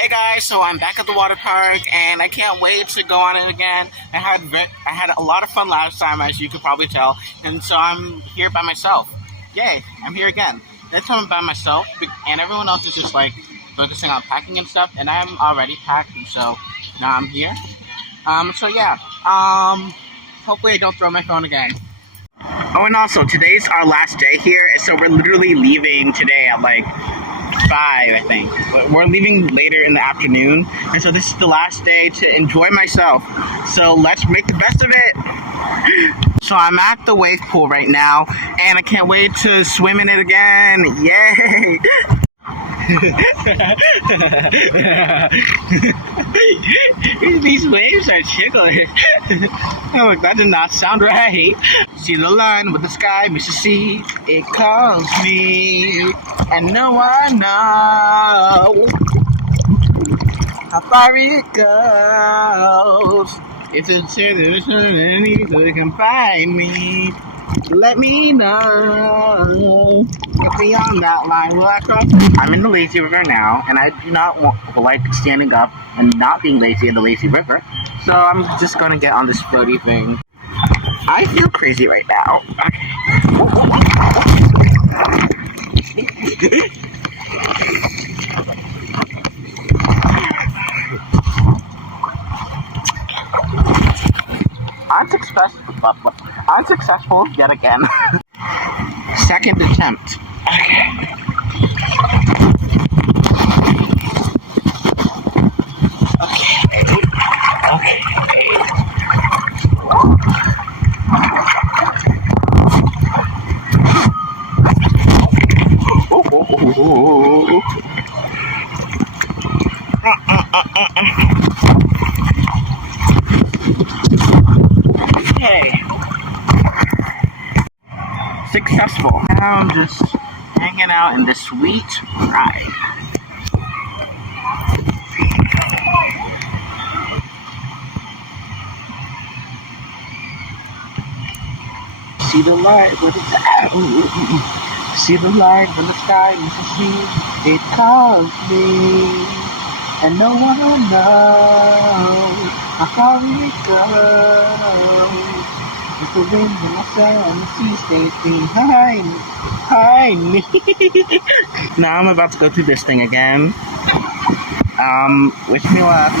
Hey guys, so I'm back at the water park and I can't wait to go on it again. I had a lot of fun last time, as you could probably tell, and so I'm here by myself. Yay, I'm here again. This time I'm by myself, and everyone else is just like focusing on packing and stuff, and I'm already packed, and so now I'm here. So yeah, hopefully I don't throw my phone again. Oh, and also, today's our last day here, so we're literally leaving today at like 5, I think. We're leaving later in the afternoon, and so this is the last day to enjoy myself. So let's make the best of it. So I'm at the wave pool right now, and I can't wait to swim in it again. Yay! These waves are ticklish. Oh, that did not sound right. See the line with the sky, Mississippi, it calls me, and no one knows how far it goes. If it's anyone can find me, let me know. If beyond that line will I cross? I'm in the lazy river now, and I do not like standing up and not being lazy in the lazy river. So I'm just gonna get on this floaty thing. I feel crazy right now. Unsuccessful yet again. Second attempt. Okay. Okay. Successful. Now I'm just hanging out in this sweet ride. See the light with the see the light in the sky, Mississippi, it calls me, and no one will know how far it goes. If the wind and the sun and the sea stays behind me. Now I'm about to go through this thing again. Wish me luck.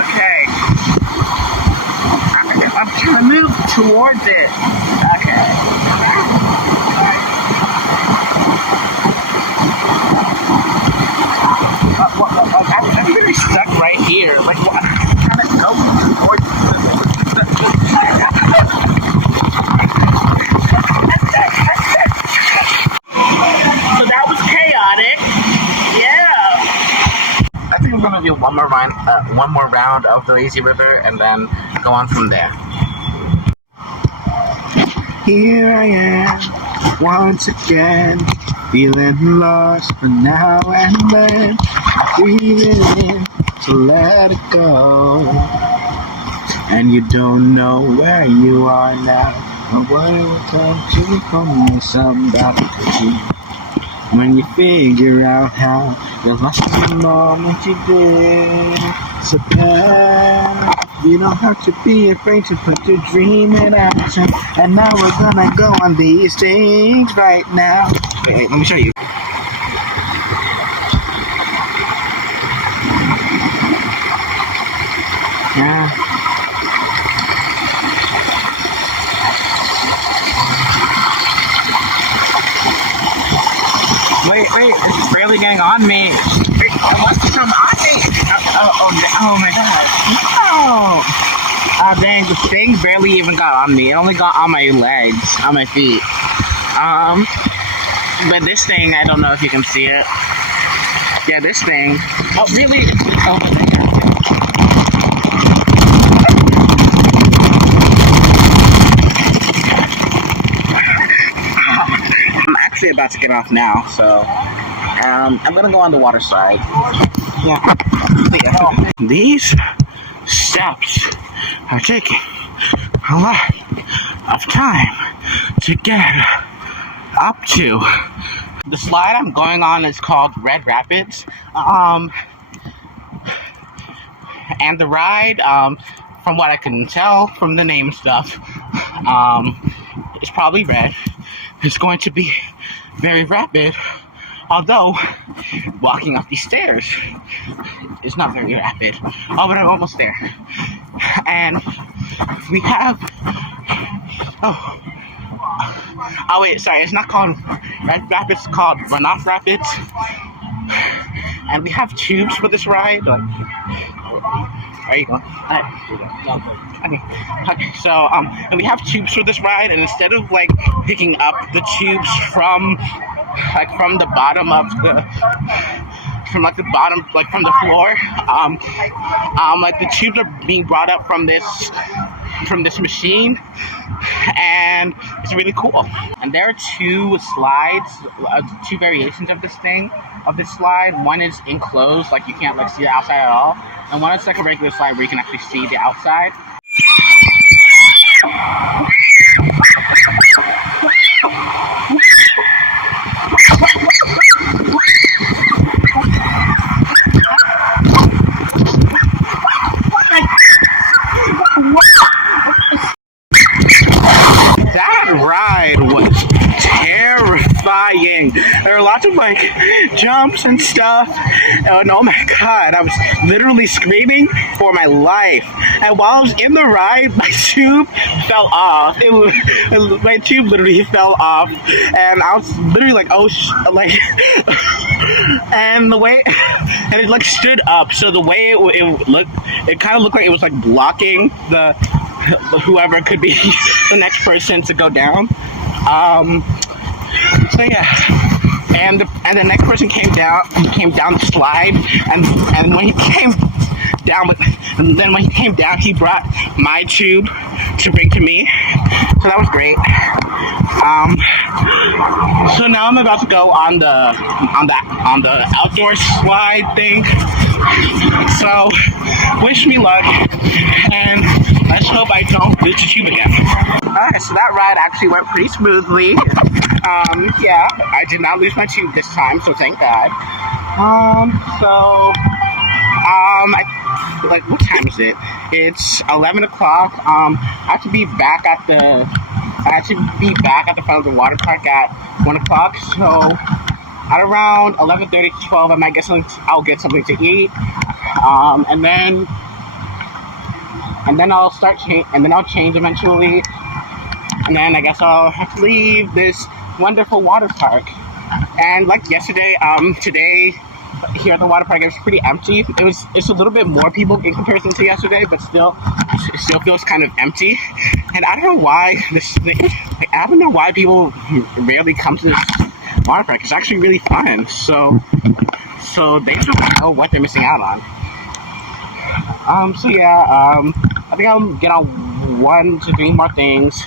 Okay. I'm trying to move towards it. Okay. I'm really stuck right here. Like, I'm trying to go towards So that was chaotic. Yeah. I think I'm gonna do one more round of the lazy river, and then go on from there. Here I am once again, feeling lost for now and then. Breathing in to let it go, and you don't know where you are now, or what it will take to become somebody. When you figure out how you lost the moment you did, so you don't have to be afraid to put your dream in action. And now we're gonna go on these things right now. Wait, let me show you. Yeah. Wait, it's barely getting on me. It wants to come on me. Oh my god. No! Ah, dang, the thing barely even got on me. It only got on my legs, on my feet. But this thing, I don't know if you can see it. Yeah, this thing. Oh, really? Oh my god. I'm actually about to get off now, so I'm gonna go on the water slide. Yeah. These steps are taking a lot of time to get up to. The slide I'm going on is called Red Rapids. And the ride, from what I can tell from the name stuff, is probably red. It's going to be very rapid, although walking up these stairs is not very rapid. Oh, but I'm almost there. And we have, oh wait, sorry, it's not called Red Rapids, it's called Runoff Rapids. And we have tubes for this ride. Like, there you go. Okay, so and we have tubes for this ride, and instead of like picking up the tubes from the bottom of the from the floor, like the tubes are being brought up from this machine, and it's really cool. And there are two slides, two variations of this slide. One is enclosed, like you can't like see the outside at all, and one is like a regular slide where you can actually see the outside. That ride was terrifying. There were lots of like jumps and stuff, and oh my god, I was literally screaming for my life. And while I was in the ride, my tube fell off. My tube literally fell off, and I was literally like, oh, and the way, and it like stood up. So the way it looked, it kind of looked like it was like blocking whoever could be the next person to go down. So yeah, and the next person came down the slide, and when he came down, he brought my tube to bring to me. So that was great. So now I'm about to go on the outdoor slide thing. So wish me luck, and let's hope I don't lose the tube again. Alright, so that ride actually went pretty smoothly. Yeah, I did not lose my tube this time, so thank God. What time is it? It's 11 o'clock. I have to be back at the front of the water park at 1 o'clock. So at around 11:30 to 12, I might I'll get something to eat. And then I'll change eventually. And then I guess I'll have to leave this wonderful water park. And like yesterday, today here at the water park, it was pretty empty. It's a little bit more people in comparison to yesterday, but it still feels kind of empty. And I don't know why people rarely come to this water park. It's actually really fun. So they don't know what they're missing out on. So yeah, I think I'll get on 1 to 3 more things,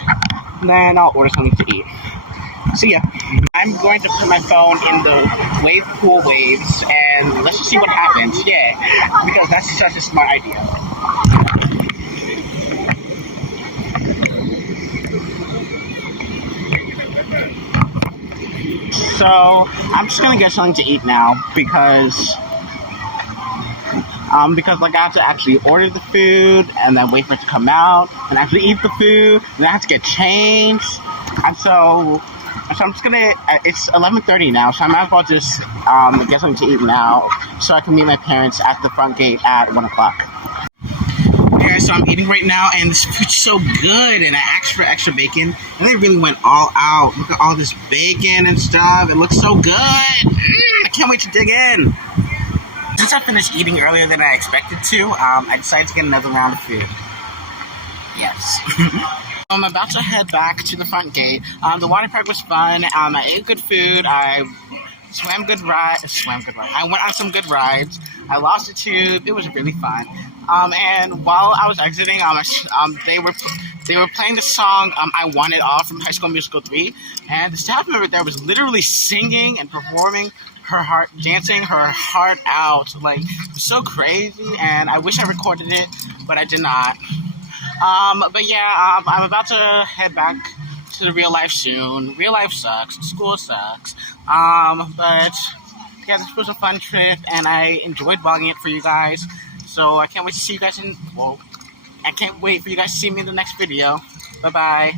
and then I'll order something to eat. See ya. I'm going to put my phone in the wave pool waves, and let's just see what happens. Yeah, because that's such a smart idea. So I'm just gonna get something to eat now because like I have to actually order the food and then wait for it to come out and actually eat the food, and then I have to get changed, and so I'm just gonna. It's 11:30 now, so I might as well just get something to eat now, so I can meet my parents at the front gate at 1 o'clock. Okay, so I'm eating right now, and this food's so good, and I asked for extra bacon, and they really went all out. Look at all this bacon and stuff. It looks so good. I can't wait to dig in. Since I finished eating earlier than I expected to, I decided to get another round of food. Yes. I'm about to head back to the front gate. The water park was fun. I ate good food. I swam good ride. I went on some good rides. I lost a tube. It was really fun. And while I was exiting, they were playing the song "I Want It All" from High School Musical 3, and the staff member there was literally singing and performing dancing her heart out. Like, it's so crazy, and I wish I recorded it, but I did not. But yeah, I'm about to head back to the real life soon. Real life sucks. School sucks. But yeah, this was a fun trip, and I enjoyed vlogging it for you guys. So I can't wait to see you guys I can't wait for you guys to see me in the next video. Bye bye.